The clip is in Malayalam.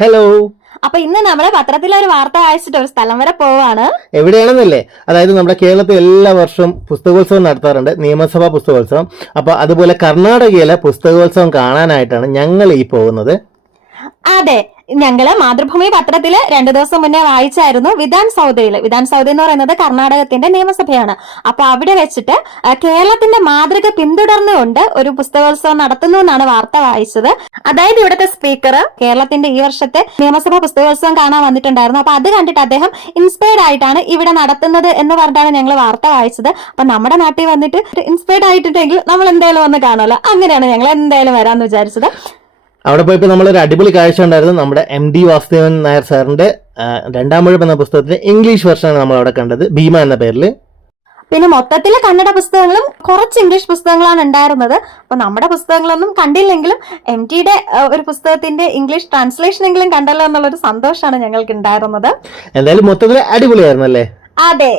ഹലോ. അപ്പൊ ഇന്ന് നമ്മള് പത്രത്തിലൊരു വാർത്ത വായിച്ചിട്ട് ഒരു സ്ഥലം വരെ പോവാണ്. എവിടെയാണെന്നല്ലേ? അതായത് നമ്മുടെ കേരളത്തിൽ എല്ലാ വർഷവും പുസ്തകോത്സവം നടത്താറുണ്ട്, നിയമസഭാ പുസ്തകോത്സവം. അപ്പൊ അതുപോലെ കർണാടകയിലെ പുസ്തകോത്സവം കാണാനായിട്ടാണ് ഞങ്ങൾ ഈ പോകുന്നത്. അതെ, ഞങ്ങള് മാതൃഭൂമി പത്രത്തില് 2 ദിവസം മുന്നേ വായിച്ചായിരുന്നു. വിധാൻ സൗധ എന്ന് പറയുന്നത് കർണാടകത്തിന്റെ നിയമസഭയാണ്. അപ്പൊ അവിടെ വെച്ചിട്ട് കേരളത്തിന്റെ മാതൃക പിന്തുടർന്നുകൊണ്ട് ഒരു പുസ്തകോത്സവം നടത്തുന്നു എന്നാണ് വാർത്ത വായിച്ചത്. അതായത് ഇവിടുത്തെ സ്പീക്കർ കേരളത്തിന്റെ ഈ വർഷത്തെ നിയമസഭാ പുസ്തകോത്സവം കാണാൻ വന്നിട്ടുണ്ടായിരുന്നു. അപ്പൊ അത് കണ്ടിട്ട് അദ്ദേഹം ഇൻസ്പയർഡ് ആയിട്ടാണ് ഇവിടെ നടത്തുന്നത് എന്ന് പറഞ്ഞിട്ടാണ് ഞങ്ങൾ വാർത്ത വായിച്ചത്. അപ്പൊ നമ്മുടെ നാട്ടിൽ വന്നിട്ട് ഇൻസ്പയർഡ് ആയിട്ടുണ്ടെങ്കിൽ നമ്മൾ എന്തായാലും വന്ന് കാണുമല്ലോ. അങ്ങനെയാണ് ഞങ്ങൾ എന്തായാലും വരാന്ന് വിചാരിച്ചത്. അവിടെ പോയപ്പോൾ നമ്മളൊരു അടിപൊളി കാഴ്ച ഉണ്ടായിരുന്നു. നമ്മുടെ MD വാസുദേവൻ നായർ സാറിന്റെ 2ാം മുഴുവൻ എന്ന പുസ്തകത്തിന്റെ ഇംഗ്ലീഷ് വെർഷനാണ് നമ്മൾ അവിടെ കണ്ടത്, ഭീമ എന്ന പേരിൽ. പിന്നെ മൊത്തത്തില് കന്നഡ പുസ്തകങ്ങളും കുറച്ച് ഇംഗ്ലീഷ് പുസ്തകങ്ങളാണ് ഉണ്ടായിരുന്നത്. അപ്പൊ നമ്മുടെ പുസ്തകങ്ങളൊന്നും കണ്ടില്ലെങ്കിലും MTയുടെ ഒരു പുസ്തകത്തിന്റെ ഇംഗ്ലീഷ് ട്രാൻസ്ലേഷൻ എങ്കിലും കണ്ടല്ലോ എന്നുള്ളൊരു സന്തോഷമാണ് ഞങ്ങൾക്ക് ഉണ്ടായിരുന്നത്. എന്തായാലും മൊത്തത്തിൽ അടിപൊളിയായിരുന്നു അല്ലേ? അതെ.